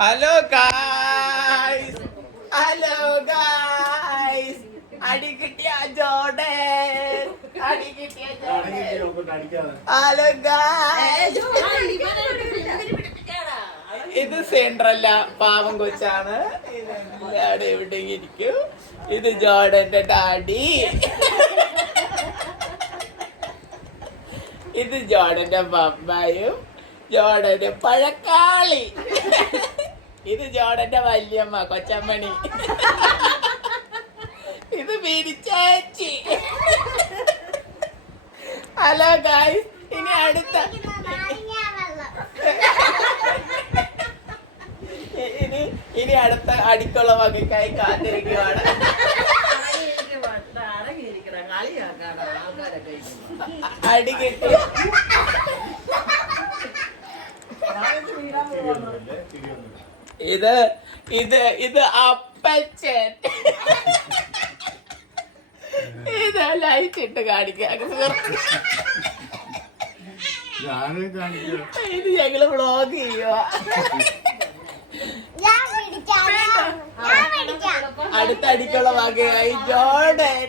Hello guys, hello guys, അടി കിട്ടിയ Jordan, അടി കിട്ടിയ ജോർഡൻ. ഹലോ ഗായ്സ്, ഇത് സെൻട്രല്ല, പാവം കൊച്ചാണ്. ഇതെല്ലാടെ എവിടെ ഇരിക്കും. ഇത് ജോർഡന്റെ ഡാഡി, ഇത് ജോർഡന്റെ പപ്പായും ജോർഡന്റെ പഴക്കാളി, ഇത് ജോർഡന്റെ വല്യമ്മ കൊച്ചമ്മണി, ഇത് ബിരിച്ചേച്ചി. ഹലോ ഗായ്സ്, ഇനി അടുത്ത ഇനി അടുത്ത അടിക്കുള്ള വകയ്ക്കായി കാത്തിരിക്കുവാണ്. അടി കിട്ടി. ഇത് ഇത് ഇത് അപ്പച്ചൻ. ഇത് ലൈറ്റ് ഇട്ട് കാണിക്കാം. ഇത് ഞങ്ങള് വ്ളോഗ് ചെയ്യുക. അടുത്ത അടിക്കുള്ള വകയായി ജോർഡൻ.